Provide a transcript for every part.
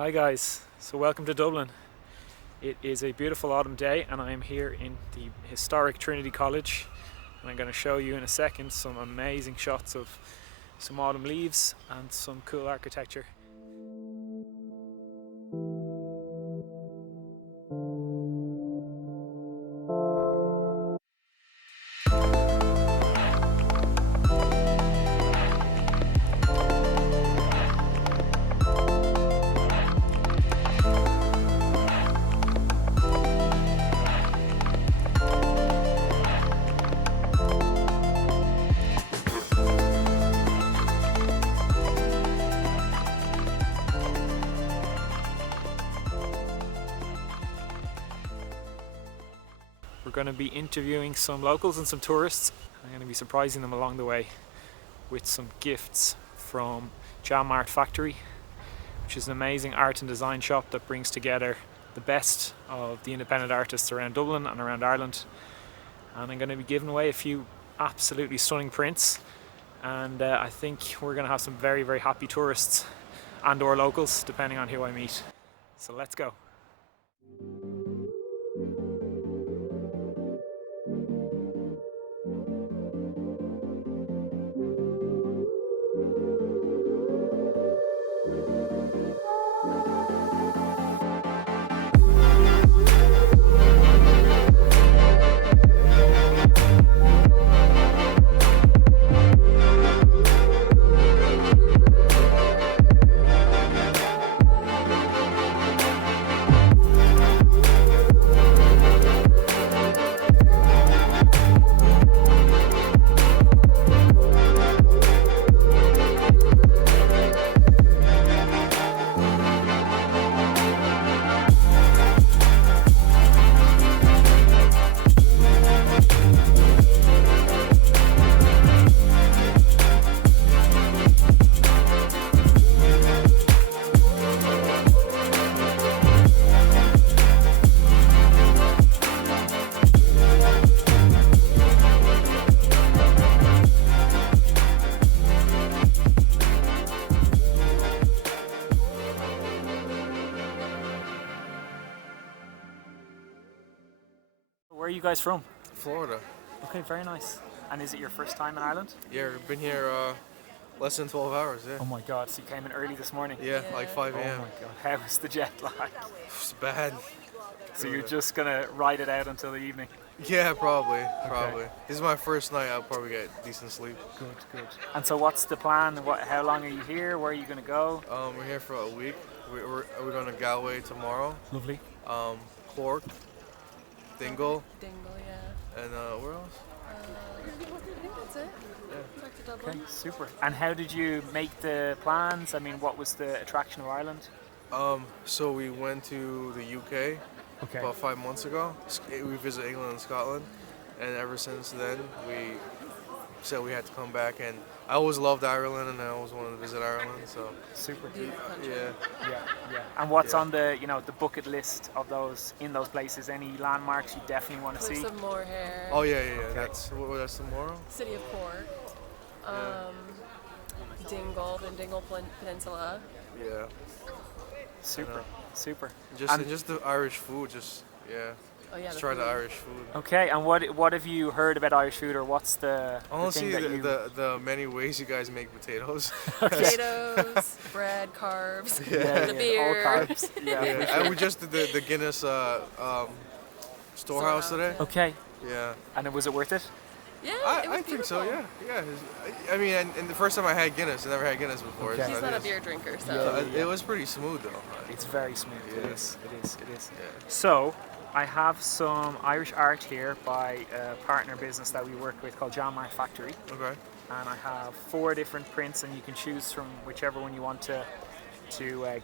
Hi guys, so welcome to Dublin. It is a beautiful autumn day and I am here in the historic Trinity College, and I'm going to show you in a second some amazing shots of some autumn leaves and some cool architecture. We're going to be interviewing some locals and some tourists. I'm going to be surprising them along the way with some gifts from Jam Art Factory, which is an amazing art and design shop that brings together the best of the independent artists around Dublin and around Ireland. And I'm going to be giving away a few absolutely stunning prints, and I think we're going to have some very, very happy tourists and or locals depending on who I meet. So let's go. Where are you guys from? Florida. Okay, very nice. And is it your first time in Ireland? Yeah, we've been here less than 12 hours, yeah. Oh my god, so you came in early this morning? Yeah, like 5 Oh a.m. my god, how is the jet lag? It's bad. So you're just gonna ride it out until the evening? Yeah, probably. This is my first night. I'll probably get decent sleep. Good. And so what's the plan? How long are you here? Where are you gonna go? We're here for a week. We're going to Galway tomorrow. Lovely. Cork, Dingle, yeah. and where else? I think that's it. Back to Dublin. Okay, super. And how did you make the plans? I mean, what was the attraction of Ireland? So we went to the UK about 5 months ago. We visited England and Scotland, and ever since then we said we had to come back. And I always loved Ireland, and I always wanted to visit Ireland. So Super. Beautiful country. yeah. And what's on the the bucket list of those places? Any landmarks you definitely want to see? Cliffs of Moorhair. Oh yeah. That's tomorrow. City of Cork. Dingle, the Dingle Peninsula. Yeah. Super. Just the Irish food. Oh yeah. Try the Irish food. Okay, and what have you heard about Irish food, or what's the I want to thing see that you... the many ways you guys make potatoes. Potatoes, bread, carbs, Yeah, the all beer. carbs. Yeah. And we just did the Guinness storehouse today. Okay, Yeah. and was it worth it? Yeah, it was I think so. beautiful. Yeah. I mean, and the first time I had Guinness, I never had Guinness before. Okay. so He's I not a just- beer drinker, so. Yeah. It was pretty smooth though. It's very smooth. It Yeah. is. Yeah. So, I have some Irish art here by a partner business that we work with called Jam Art Factory, Okay. and I have 4 different prints, and you can choose from whichever one you want to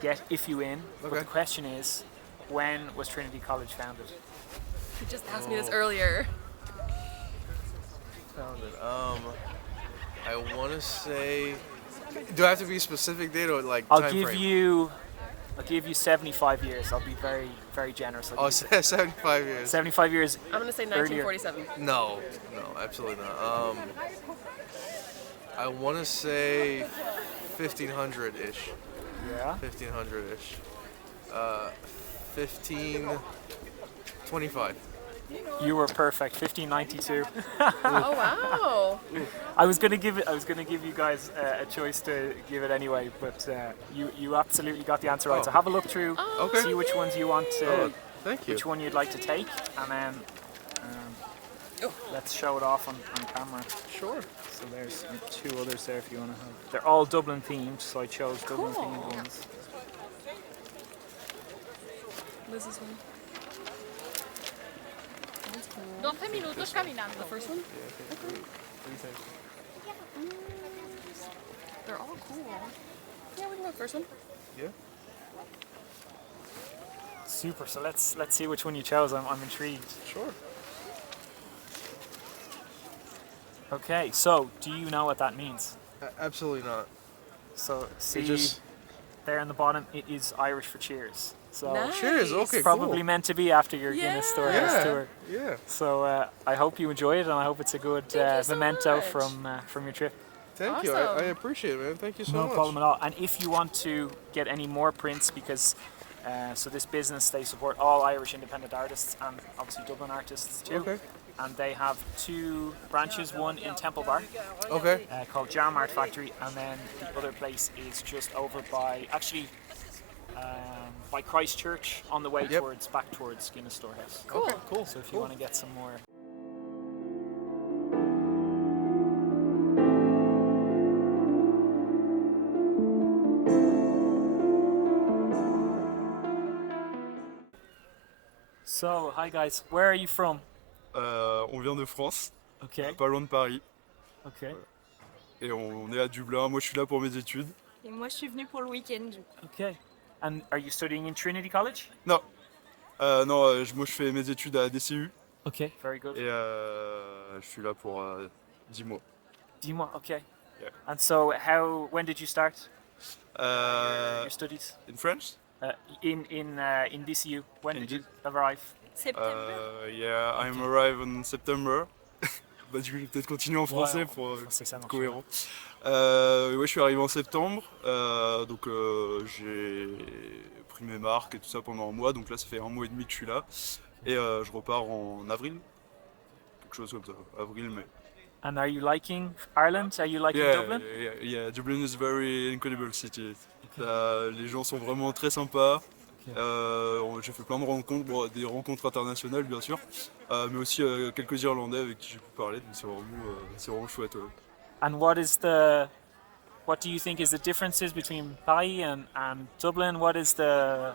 get if you in. But Okay. the question is, when was Trinity College founded? He just asked me this earlier. Found it. I want to say. Do I have to be a specific date or like I'll time give frame? you 75 years. I'll be very, very generous. I'll Oh, give you 75 years. 75 years. I'm gonna say Earlier. 1947. No, absolutely not. I want to say 1500-ish. Yeah. 1500-ish. 1525. You were perfect. 1592. Oh wow. I was gonna give you guys a choice to give it anyway, but you absolutely got the answer right. So have a look through, Okay. see which ones you want to, Thank you. which one you'd like to take, and then let's show it off on camera. Sure. So there's two others there if you want to have. They're all Dublin themed, so I chose Dublin themed ones. This is one. That's cool. 12 minutos caminando. The first one? They're all cool. Yeah, we can go with the first one. Yeah. Super. So let's see which one you chose. I'm intrigued. Sure. Okay. So do you know what that means? Absolutely not. So see just- there in the bottom, it is Irish for cheers. So Nice. Cheers. Okay. probably Cool. meant to be after your Guinness Yeah. Storehouse Yeah. tour. Yeah. So I hope you enjoy it, and I hope it's a good Thank you so memento much. from your trip. Thank you. Awesome. I appreciate it, man. Thank you so No much. problem at all. And if you want to get any more prints, because so this business, they support all Irish independent artists and obviously Dublin artists too. Okay. And they have two branches, one in Temple Bar Okay. called Jam Art Factory, and then the other place is just over by by Christchurch on the way Yep. back towards Guinness Storehouse. Cool. Okay. Cool. So if you Cool. want to get some more. So, hi guys, where are you from? On vient de France, Okay, pas loin de Paris, okay, et on est à Dublin. Moi, je suis là pour mes études. Et moi, je suis venue pour le week-end. okay. And are you studying in Trinity College? Non, moi, je fais mes études à DCU Okay, very good. et je suis là pour 10 mois. Dis-moi, okay. Yeah. And so, when did you start your In studies? French? In DCU, when In did you arrive? Septembre. Yeah, I'm arrived in September. Bah, du coup, je vais peut-être continuer en français Ouais, pour C'est ça, être marche. cohérent. Ouais, je suis arrivé en septembre, donc j'ai pris mes marques et tout ça pendant un mois, donc là ça fait un mois et demi que je suis là, et je repars en avril, quelque chose comme ça, avril-mai. And are you liking Ireland? Are you liking Dublin? Yeah, Dublin is a very incredible city. Les gens sont vraiment très sympas. J'ai fait plein de rencontres, bon, des rencontres internationales bien sûr, mais aussi quelques Irlandais avec qui j'ai pu parler, donc c'est vraiment chouette. Ouais. And what do you think is the differences between Paris and Dublin? What is the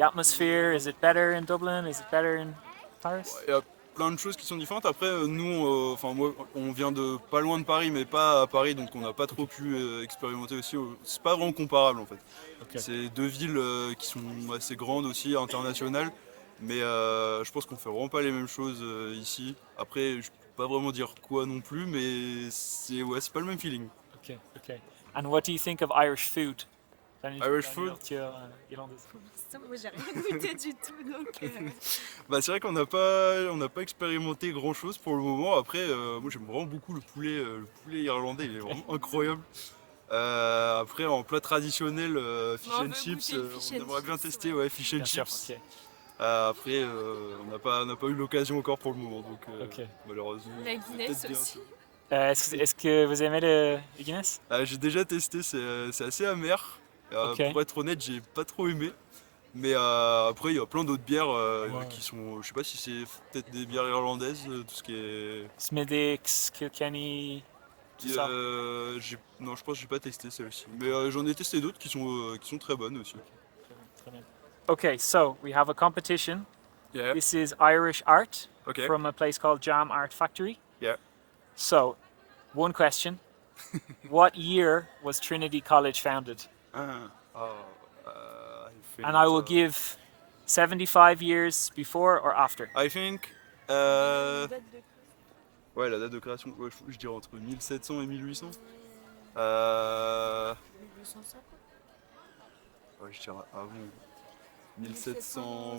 atmosphere? Is it better in Dublin? Is it better in Paris? Il y a plein de choses qui sont différentes. Après, nous, moi, on vient de pas loin de Paris, mais pas à Paris, donc on n'a pas trop pu expérimenter aussi. C'est pas vraiment comparable en fait. Okay. C'est deux villes qui sont assez grandes aussi, internationales, mais je pense qu'on fait vraiment pas les mêmes choses ici. Après, je peux pas vraiment dire quoi non plus, mais c'est pas le même feeling. Okay, okay. And what do you think of Irish food? Irish food? Moi, j'ai rien goûté du tout, donc... Bah, c'est vrai qu'on n'a pas expérimenté grand chose pour le moment. Après, moi j'aime vraiment beaucoup le poulet irlandais, il est vraiment incroyable. Après, en plat traditionnel, fish and chips, on aimerait bien tester, ouais, fish and Bien sûr, chips. ok. Après, on n'a pas eu l'occasion encore pour le moment, donc Ok. malheureusement. La Guinness peut-être bien. aussi. Est-ce que vous aimez le Guinness? J'ai déjà testé, c'est assez amer. Ok. Pour être honnête, j'ai pas trop aimé. Mais après, il y a plein d'autres bières qui sont. Je sais pas si c'est peut-être des bières irlandaises, tout ce qui est. Smithwick's, Kilkenny, tout ça. Non, je pense que j'ai pas testé celle-ci. Mais j'en ai testé d'autres qui sont très bonnes aussi. Très bien. Okay, so we have a competition. Yeah. This is Irish art Okay. from a place called Jam Art Factory. Yeah. So, one question. What year was Trinity College founded? And I will give 75 years before or after. I think. Ouais, la date de création, ouais, je dirais entre 1700 et 1800. Ouais, je dirais avant. 1700.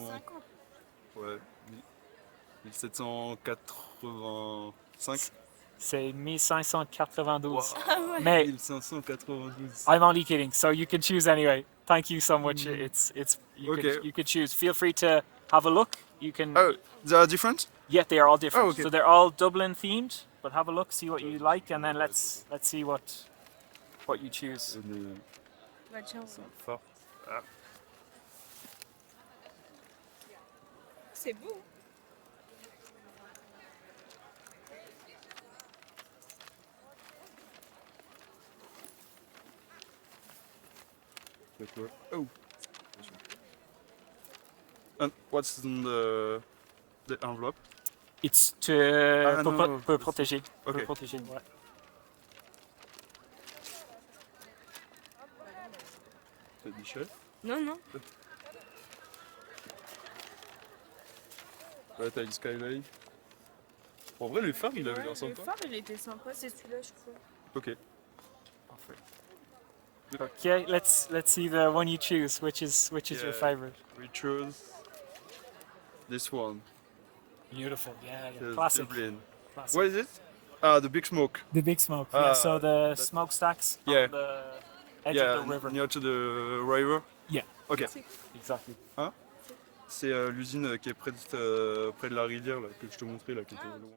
Ouais. 1785. C'est 1592. Wow. Mais 1592. I'm only kidding, so you can choose anyway. Thank you so much. You You could choose. Feel free to have a look. You can. Oh, they are different? Yeah, they are all different. Oh, okay. So they're all Dublin themed. But have a look, see what you like, and then let's see what you choose. Fort. Ah. C'est beau. Oh. And what's in the envelope? It's Ah, pour, non. pour protéger. Ok. Pour protéger, ouais. C'est Michel. Non, non. Ouais, t'as une skyline. En vrai, les phares, il avait l'air Le sympa. phare, il était sympa. C'est celui-là, je crois. Ok. Okay, let's see the one you choose. Which is your Yeah. favorite? We chose this one. Beautiful. Yeah, The classic. Dublin. Classic. What is it? Ah, the big smoke. The big smoke. Yeah. Ah, So the that- smokestacks Yeah. on the edge Yeah, of the river. near to the river. Yeah. Ok. Exactly. C'est l'usine qui est près de la rivière là, que je te montrais là, qui était loin.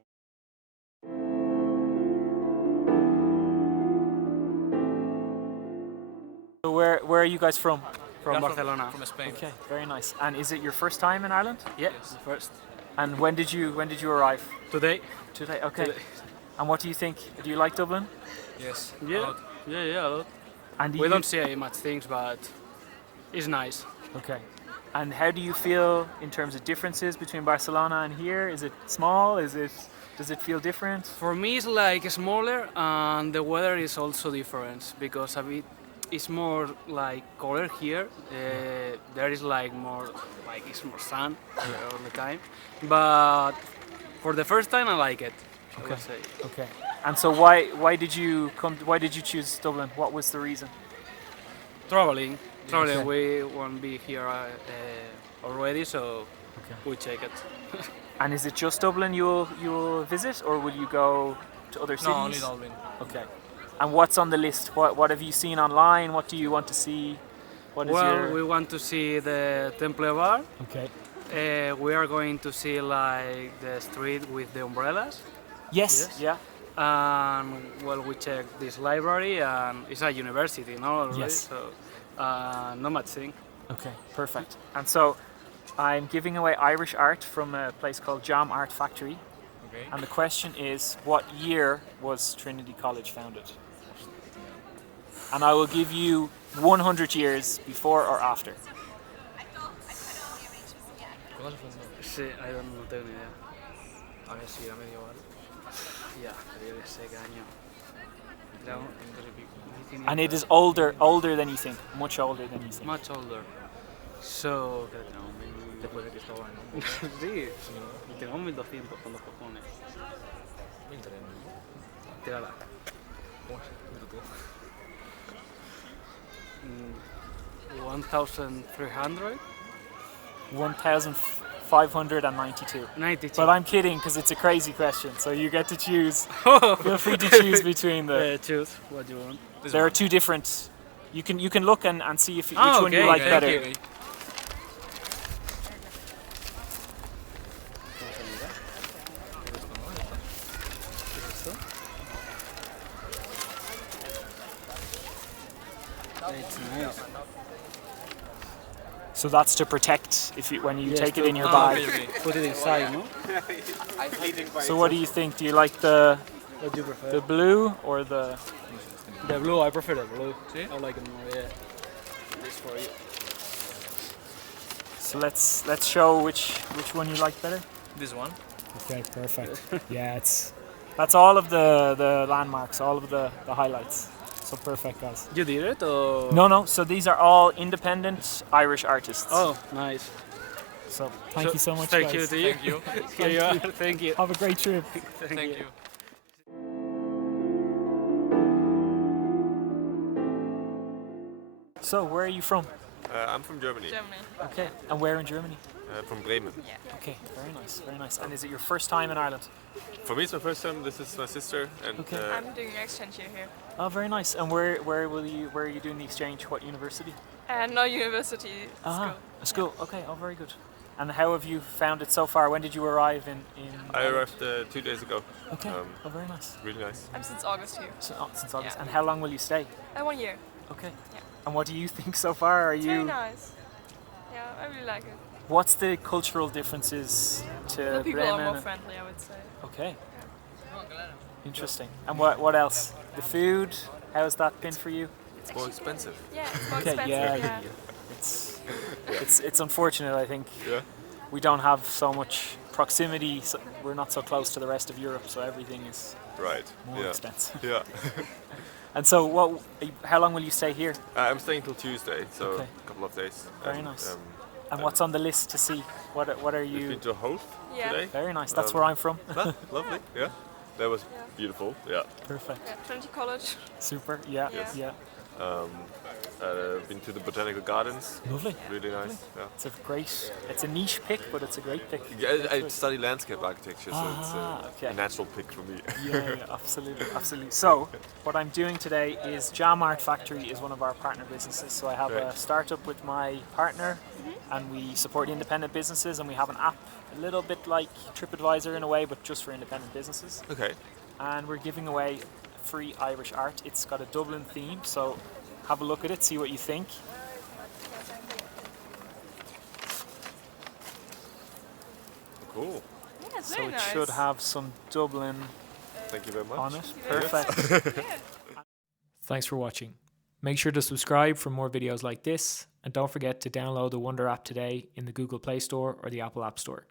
So where are you guys from? From Barcelona. From Spain. Okay, very nice. And is it your first time in Ireland? Yeah, first. And when did you arrive? Today? Today. Okay. Today. And what do you think? Do you like Dublin? Yes. Yeah. a lot. Yeah, a lot. And do We you- don't see much things, but it's nice. Okay. And how do you feel in terms of differences between Barcelona and here? Is it small? Does it feel different? For me, it's like smaller, and the weather is also different because it's more like colder here. There is like more, like it's more sun all the time. But for the first time, I like it. I would say. Okay. And so why did you come? Why did you choose Dublin? What was the reason? Traveling. Okay. We won't be here already, so we check it. And is it just Dublin you'll visit, or will you go to other cities? No, only Dublin. Okay. And what's on the list? What have you seen online? What do you want to see? What is Well, we want to see the Temple Bar. Okay. We are going to see like the street with the umbrellas. Yes. Yes. Yeah. And well, we check this library, and it's a university, no? Already, Yes. So not much thing. Okay. Perfect. And so I'm giving away Irish art from a place called Jam Art Factory. Okay. And the question is, what year was Trinity College founded? And I will give you 100 years before or after. ¿Cuándo se fundó? Sí, I don't know, no tengo ni idea. A ver si era medieval. Ya, pero yo que sé qué año. Claro, entonces pico. And it is older than you think, much older than you think. Much older. So, ¿qué tenemos? Después de Cristóbal, ¿no? Sí, y tenemos 1200 con los cojones. 1300. Tírala. ¿Cómo es? Mira tú. 1300? 1,592. 92. But I'm kidding because it's a crazy question, so you get to choose. Feel free to choose between the. Choose what you want. There are two different. You can look and see if which Ah, one you okay, like okay, better. okay. It's nice. So that's to protect if you when you Yes, take it in your ah, bag. Okay. Put it inside, no? So what do you think? Do you like the What do you prefer? the blue or the? The blue, I prefer the blue. See? I like it more, yeah. This for you. So let's show which one you like better. This one. Okay, perfect. Yeah, that's all of the landmarks, all of the highlights. So perfect, guys. You did it, or? No. So these are all independent Irish artists. Oh, nice. So thank you so much, Thank guys. you to you. Thank you. Here you are. Thank you. Have a great trip. Thank you. So where are you from? I'm from Germany, Germany. Okay, and where in Germany? from Bremen. Okay, very nice, very nice. And is it your first time in Ireland? For me, it's my first time. This is my sister, and Okay. I'm doing an exchange year here. Oh, very nice. And where are you doing the exchange? What university? No university Ah, school. School. Okay. Oh, very good. And how have you found it so far? When did you arrive in I arrived 2 days ago. Okay. Oh, very nice. Really nice. I'm since August here. Since August. Yeah. And how long will you stay? 1 year. Okay. Yeah. And what do you think so far? Are It's you? very nice. Yeah, I really like it. What's the cultural differences to The people Bremen? are more and- friendly, I would say. Okay. Interesting. And what else? The food. How's that been for you? It's more expensive. Yeah, it's more Okay. expensive. Yeah. It's unfortunate. I think Yeah. we don't have so much proximity. So we're not so close to the rest of Europe, so everything is Right. more Yeah. expensive. Yeah. And so, how long will you stay here? I'm staying till Tuesday, so Okay. a couple of days. Very nice. And what's on the list to see? What are We've you? been to Hof Yeah. today. Very nice. That's Um, where I'm from. Lovely. Yeah. That was Yeah. beautiful. Yeah. Perfect. Yeah, Trinity College. Super. Yeah. Yes. Yeah. Been to the botanical gardens. Lovely. Really nice. Yeah. It's a niche pick, but it's a great pick. Yeah, I study landscape architecture, so it's okay. a natural pick for me. Yeah, absolutely. So, what I'm doing today is Jam Art Factory is one of our partner businesses. So I have a Right. startup with my partner, and we support independent businesses, and we have an app, a little bit like TripAdvisor in a way, but just for independent businesses. Okay. And we're giving away free Irish art. It's got a Dublin theme, so have a look at it, see what you think. Cool. Yeah, it's So very it nice. should have some Dublin Thank you very much. on it. very much. Perfect. Thanks for watching. Make sure to subscribe for more videos like this, and don't forget to download the Woander app today in the Google Play Store or the Apple App Store.